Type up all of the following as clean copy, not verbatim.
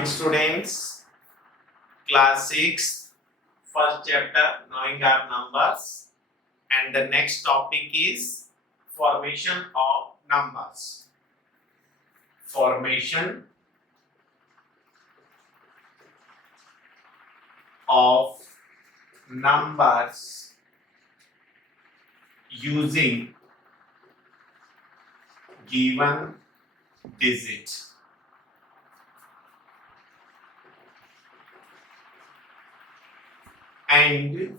Morning students, class 6, first chapter knowing our numbers, and the next topic is formation of numbers. Formation of numbers using given digit. And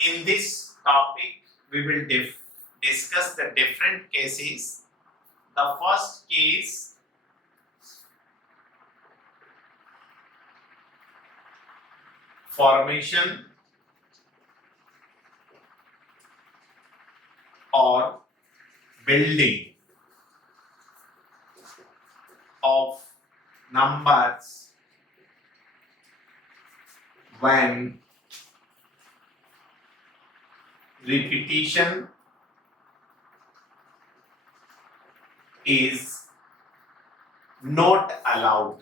in this topic, we will discuss the different cases. The first case, formation or building of numbers when repetition is not allowed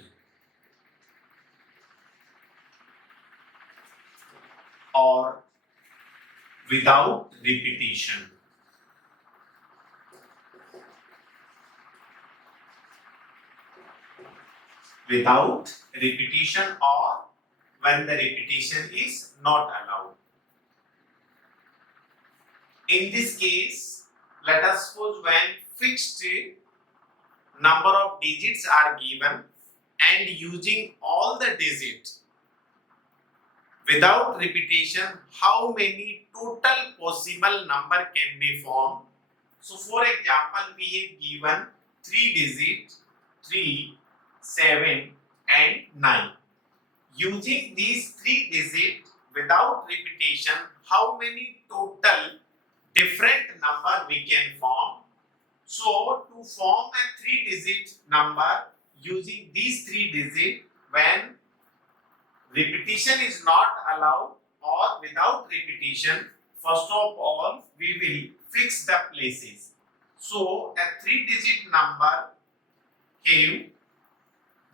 or without repetition. Without repetition or when the repetition is not allowed. In this case, let us suppose when fixed number of digits are given and using all the digits without repetition, how many total possible number can be formed. So for example, we have given 3 digits, 3, 7 and 9. Using these 3 digits without repetition, how many total different number we can form. So to form a 3-digit number using these 3 digits when repetition is not allowed or without repetition, first of all we will fix the places. So a 3-digit number have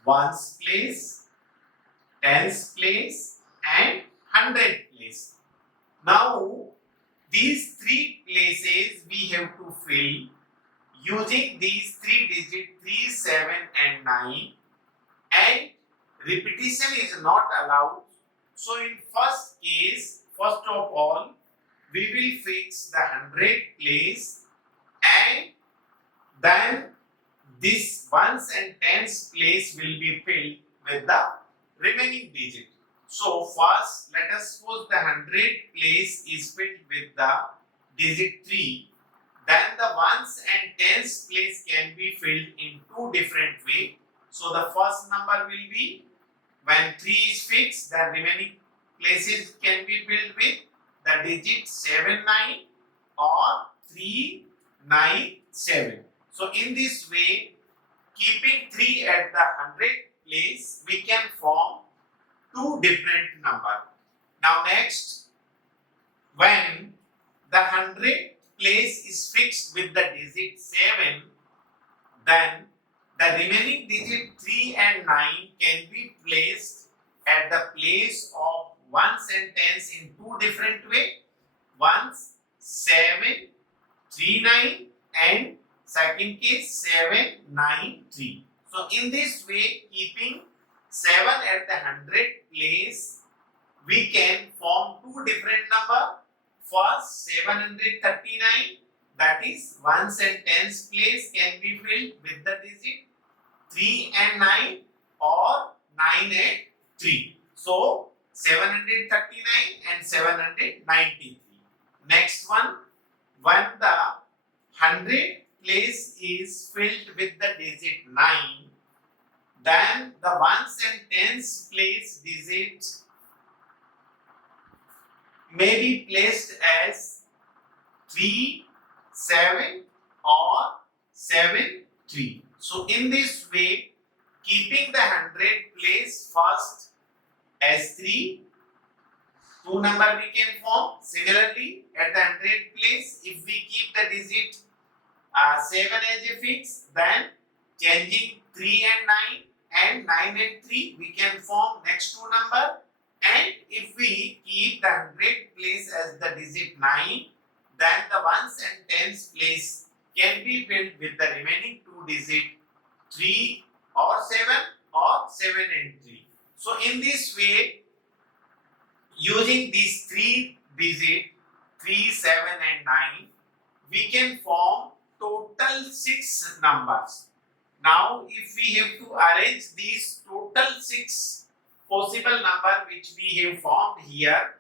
ones place, tens place and 100 place. Now these 3 places we have to fill using these 3 digits 3, 7 and 9, and repetition is not allowed. So in first case, first of all we will fix the 100 place and then this ones and tens place will be filled with the remaining digit. So first let us suppose the 100 place is filled with the digit 3. Then the ones and tens place can be filled in 2 different ways. So the first number will be when 3 is fixed, the remaining places can be filled with the digit 7, 9 or 3, 9, 7. So in this way, keeping 3 at the 100 place, we can form 2 different numbers. Now next, when the 100 place is fixed with the digit 7, then the remaining digit 3 and 9 can be placed at the place of ones and tens in 2 different ways. Ones, 7, 3, 9 and second case 7, 9, 3. So in this way, keeping 7 at the 100 place, we can form 2 different numbers. First 739, that is ones and tens place can be filled with the digit 3 and 9 or 9 and 3. So 739 and 793. Next one, when the 100 place is filled with the digit 9, then the ones and tens place digit may be placed as 3, 7 or 7, 3. So in this way, keeping the 100 place first as 3, 2 number we can form. Similarly, at the 100 place, if we keep the digit 7 as a fix, then changing 3 and 9 and 9 and 3, we can form next two number. And if we keep the hundred place as the digit 9, then the ones and tens place can be filled with the remaining two digit 3 or 7 or 7 and 3. So in this way, using these three digit 3, 7 and 9, we can form total 6 numbers. Now if we have to arrange these total 6 possible number which we have formed here,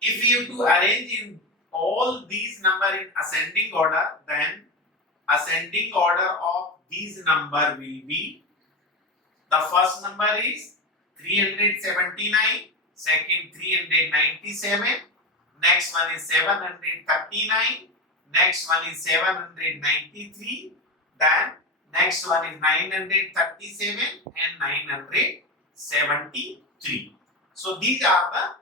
if we have to arrange in all these number in ascending order, then ascending order of these number will be, the first number is 379, second 397, next one is 739, next one is 793, then next one is 937 and 973. So these are the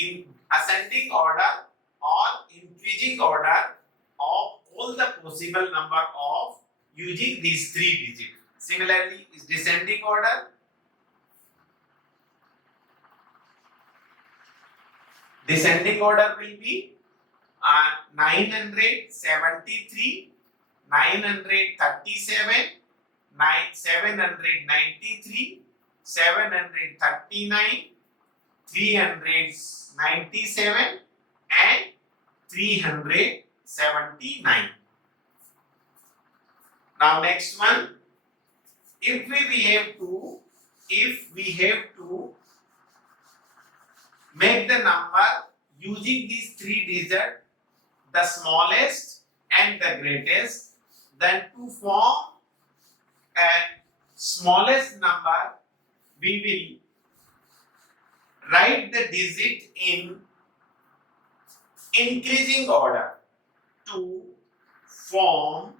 in ascending order or increasing order of all the possible number of using these three digits. Similarly, is descending order. Descending order will be 973, 937, 793, 739, 397 and 379. Now next one, if we have to make the number using these three digits, the smallest and the greatest, then to form a smallest number, we will write the digit in increasing order to form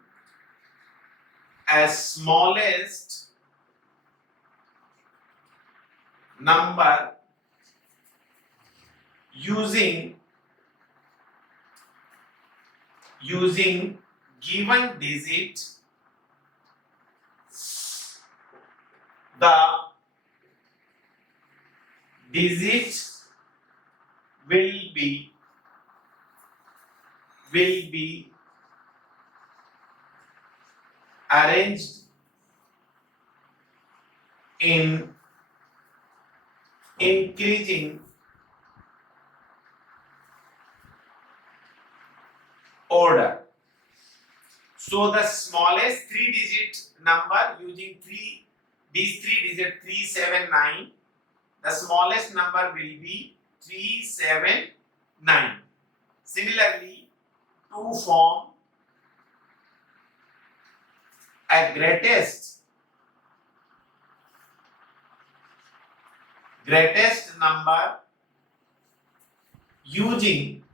a smallest number using given digit. The digit will be arranged in increasing order. So the smallest three digit number using these three digit 379, the smallest number will be 379. Similarly, to form a greatest number using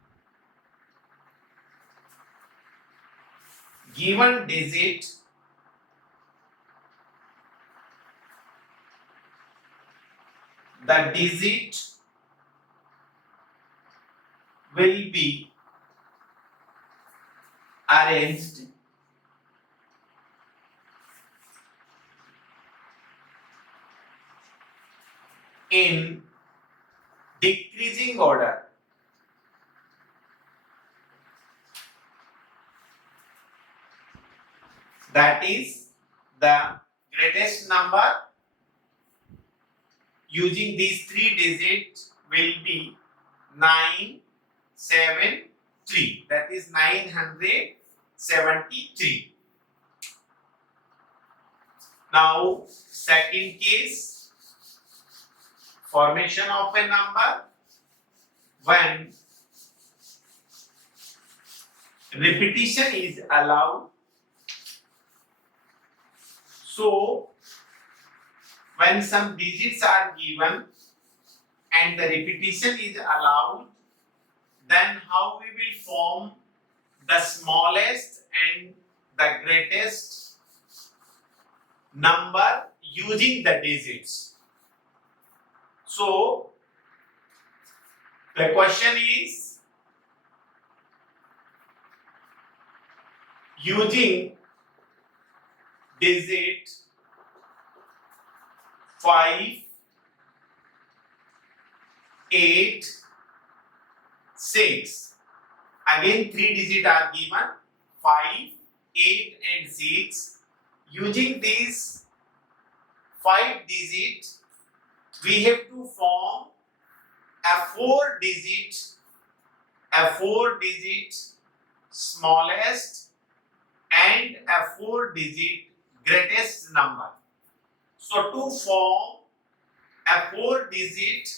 given digit, the digit will be arranged in decreasing order. That is, the greatest number using these three digits will be 973. That is 973. Now, second case, formation of a number when repetition is allowed. So, when some digits are given and the repetition is allowed, then how we will form the smallest and the greatest number using the digits. So, the question is, using digit 5, 8, 6. Again 3 digits are given, 5, 8 and 6. Using these 5 digits, we have to form a 4 digit smallest and a 4 digit greatest number. So to form a 4 digit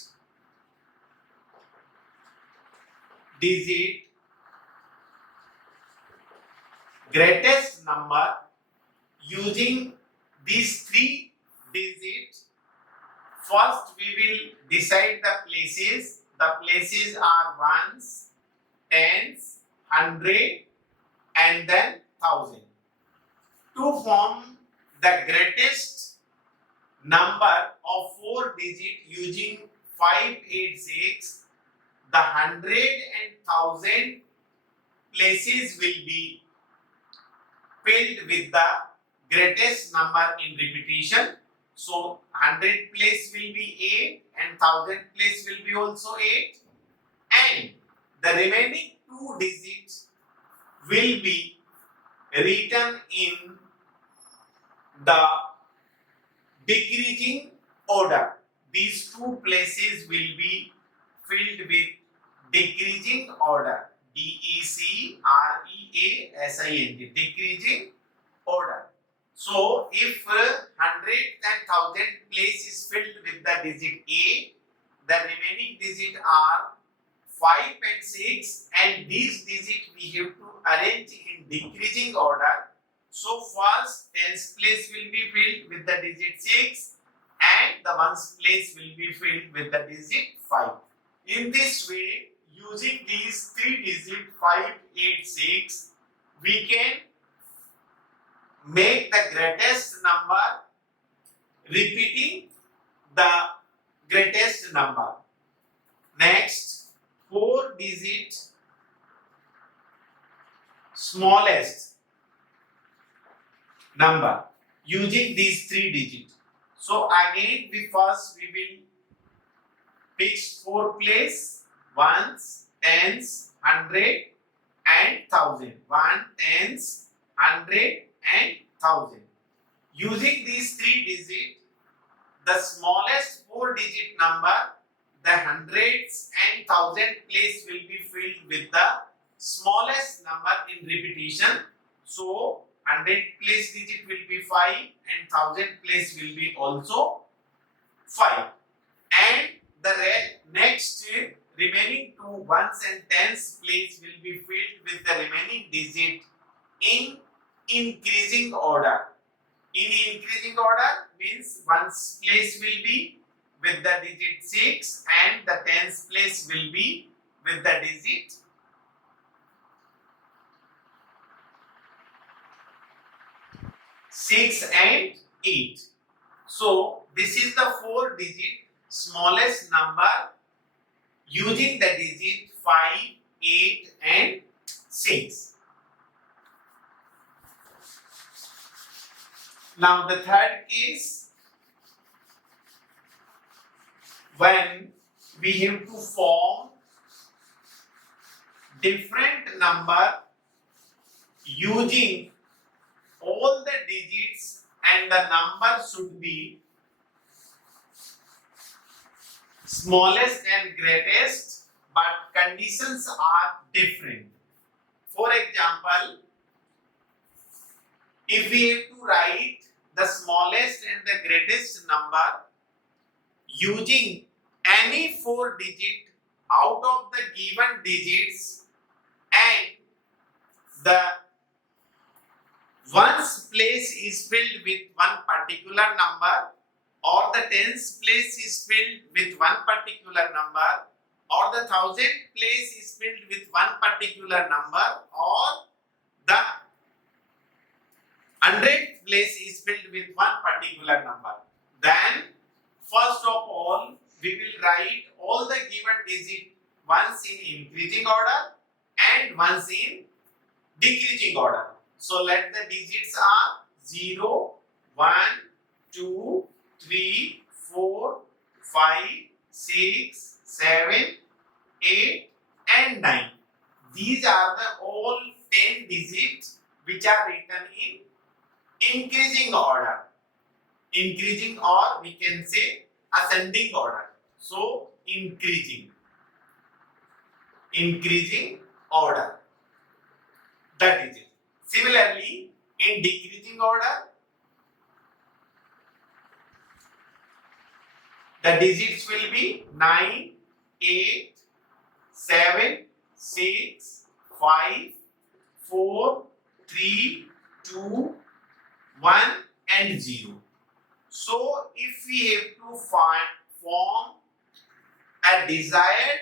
greatest number, using these 3 digits, first we will decide the places. The places are ones, tens, hundred, and then thousand. To form the greatest number of 4 digits using 586, the 100 and 1000 places will be filled with the greatest number in repetition. So 100 place will be 8 and 1000 place will be also 8, and the remaining 2 digits will be written in the decreasing order. These 2 places will be filled with decreasing order. DECREASINT, decreasing order. So if 100 and 1000 place is filled with the digit A, the remaining digit are 5 and 6, and these digits we have to arrange in decreasing order. So first tens place will be filled with the digit 6, and the ones place will be filled with the digit 5. In this way, using these 3 digit 5, 8, 6, we can make the greatest number repeating the greatest number. Next, 4 digit smallest number using these 3 digits. So again we will fix 4 place, ones, tens, 100 and 1000. 1, tens, 100 and 1000. Using these 3 digits, the smallest 4 digit number, the hundreds and 1000 place will be filled with the smallest number in repetition. So 100 place digit will be 5 and 1000 place will be also 5. And the next remaining 2 ones and tens place will be filled with the remaining digit in increasing order. In increasing order means ones place will be with the digit 6 and the tens place will be with the digit 6 and 8. So this is the 4 digit smallest number using the digit 5, 8 and 6. Now the third case, when we have to form different number using all the digits and the number should be smallest and greatest, but conditions are different. For example, if we have to write the smallest and the greatest number using any 4 digit out of the given digits, and the ones place is filled with one particular number, or the tens place is filled with one particular number, or the 1000 place is filled with one particular number, or the 100 place is filled with one particular number, then first of all we will write all the given digits once in increasing order and once in decreasing order. So let the digits are 0, 1, 2, 3, 4, 5, 6, 7, 8 and 9. These are the all 10 digits which are written in increasing order. Increasing, or we can say ascending order. So increasing order, the digit. Similarly, in decreasing order, the digits will be 9, 8, 7, 6, 5, 4, 3, 2, 1 and 0. So if we have to form a desired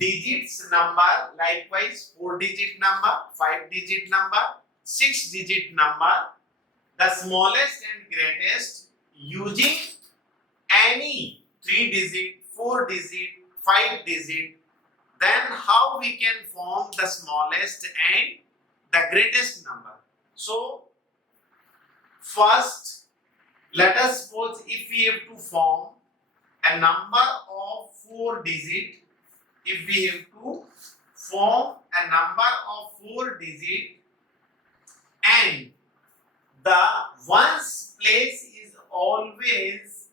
digits number, likewise 4-digit number, 5-digit number, 6-digit number, the smallest and greatest using any 3-digit, 4-digit, 5-digit, then how we can form the smallest and the greatest number? So first, let us suppose if we have to form a number of 4 digit, if we have to form a number of 4 digit and the ones place is always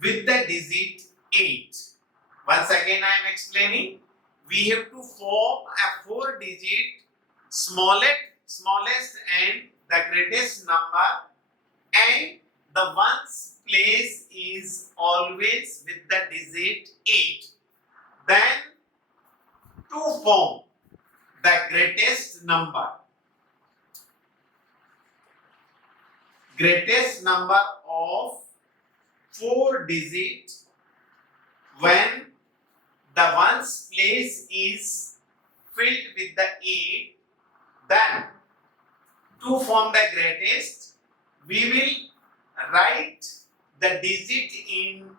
with the digit 8. Once again I am explaining, we have to form a 4 digit smallest and the greatest number, and the ones place is always with the digit 8. Then to form the greatest number of 4 digit, when the ones place is filled with the 8, then to form the greatest, we will write the digit in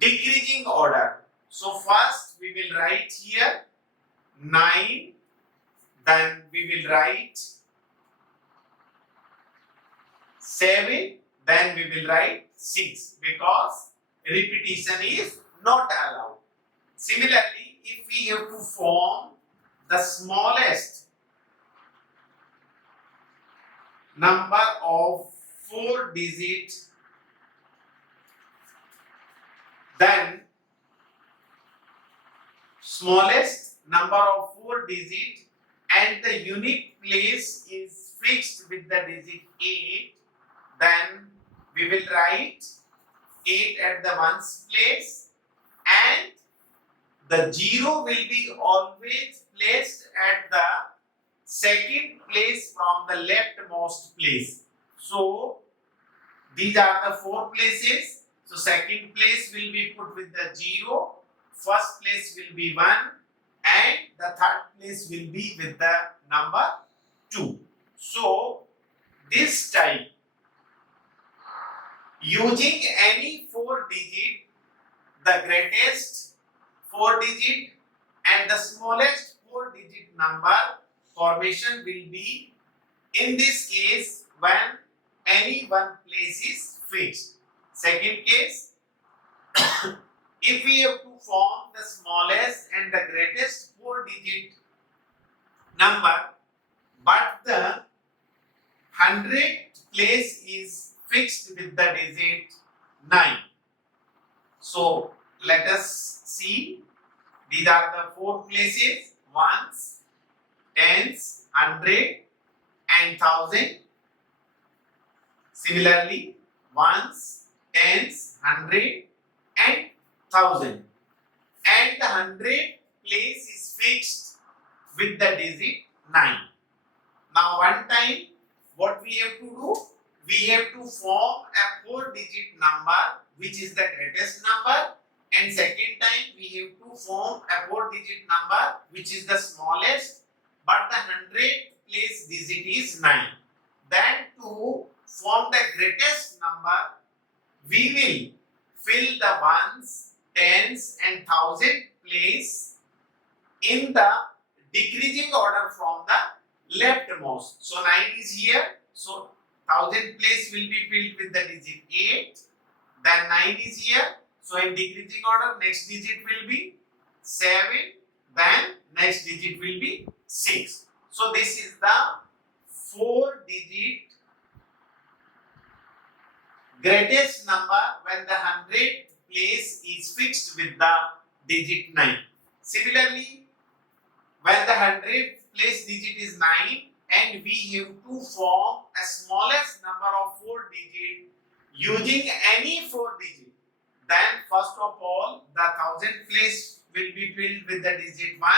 decreasing order. So first we will write here 9, then we will write 7, then we will write 6, because repetition is not allowed. Similarly, if we have to form the smallest number of 4 digit, then smallest number of 4 digit and the unit place is fixed with the digit 8, then we will write 8 at the ones place, and the 0 will be always placed at the second place from the leftmost place. So these are the 4 places. So second place will be put with the 0, first place will be 1, and the third place will be with the number 2. So this type, using any 4 digit, the greatest 4 digit and the smallest 4 digit number formation will be, in this case, when any one place is fixed. Second case, if we have to form the smallest and the greatest 4 digit number, but the 100th place is fixed with the digit 9. So let us see, these are the 4 places: ones, tens, 100 and 1000. Similarly, ones, tens, 100 and 1000, and the 100 place is fixed with the digit 9. Now one time what we have to do, we have to form a 4 digit number which is the greatest number, and second time we have to form a 4 digit number which is the smallest, but the 100th place digit is 9. Then to form the greatest number, we will fill the ones, tens and 1000 place in the decreasing order from the leftmost. So 9 is here, so 1000 place will be filled with the digit 8, then 9 is here. So in decreasing order, next digit will be 7, then next digit will be 6. So this is the 4-digit greatest number when the 100th place is fixed with the digit 9. Similarly, when the 100th place digit is 9 and we have to form a smallest number of 4 digit using any 4 digit, then first of all the 1000th place will be filled with the digit 1,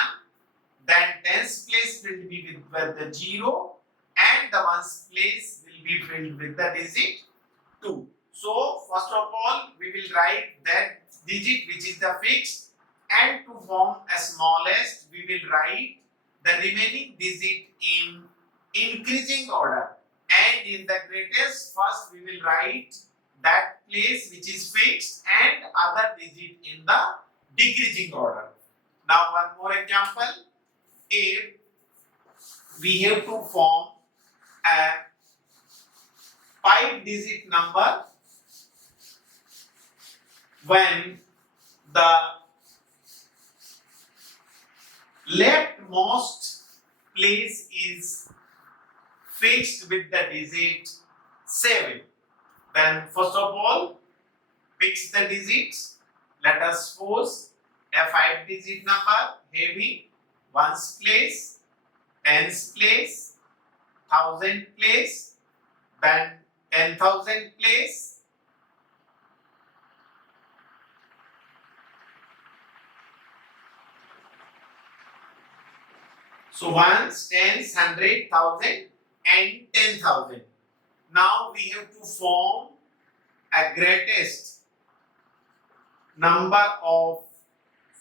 then 10th place will be with the 0, and the 1st place will be filled with the digit 2. So first of all we will write that digit which is the fixed, and to form a smallest we will write the remaining digit in increasing order, and in the greatest first we will write that place which is fixed and other digit in the decreasing order. Now one more example. If we have to form a 5-digit number when the leftmost place is fixed with the digit 7, then first of all fix the digits. Let us suppose a 5-digit number having 1's place, 10's place, 1000th place, then 10,000 place, so 1's, 10's, 100, 1000 and 10,000. Now we have to form a greatest number of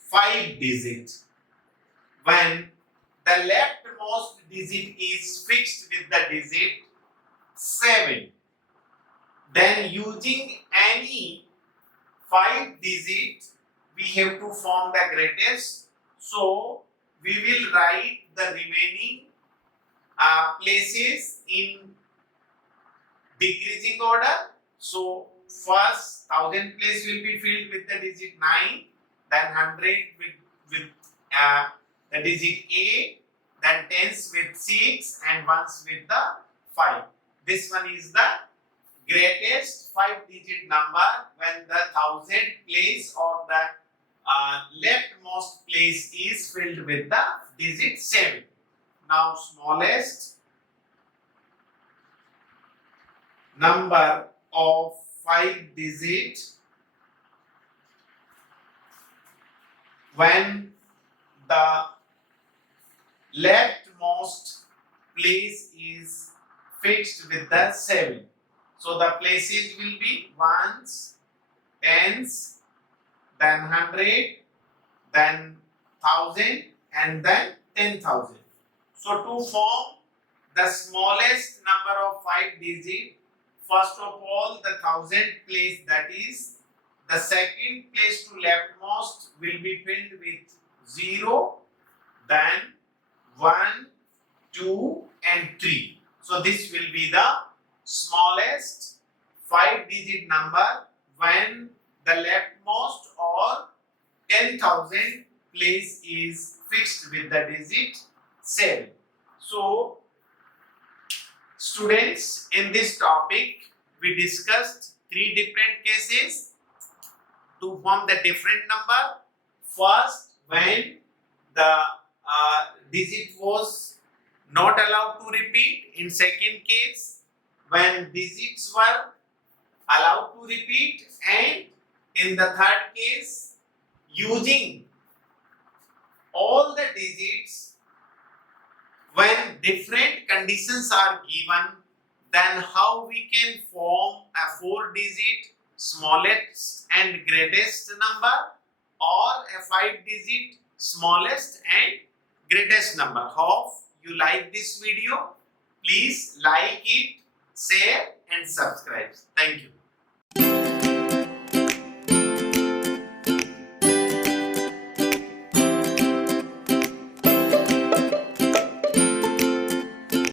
5 digits when the leftmost digit is fixed with the digit 7. Then using any 5 digit we have to form the greatest. So we will write the remaining places in decreasing order. So first 1000 place will be filled with the digit 9, then 100 with the digit 8, then 10s with 6 and 1s with the 5. This one is the greatest 5-digit number when the 1000th place or the leftmost place is filled with the digit 7. Now smallest number of 5 digit when the leftmost place is fixed with the 7. So the places will be 1's, 10's, then 100, then 1000 and then 10,000. So to form the smallest number of 5 digit, first of all the 1000th place, that is the second place to leftmost, will be filled with 0, then 1, 2 and 3. So this will be the smallest 5-digit number when the leftmost or 10,000 place is fixed with the digit 7. So students, in this topic we discussed 3 different cases to form the different number. First, when the digit was not allowed to repeat. In second case, when digits were allowed to repeat. And in the third case, using all the digits when different conditions are given, then how we can form a 4-digit smallest and greatest number, or a 5-digit smallest and greatest number. Hope you like this video. Please like it, share and subscribe. Thank you.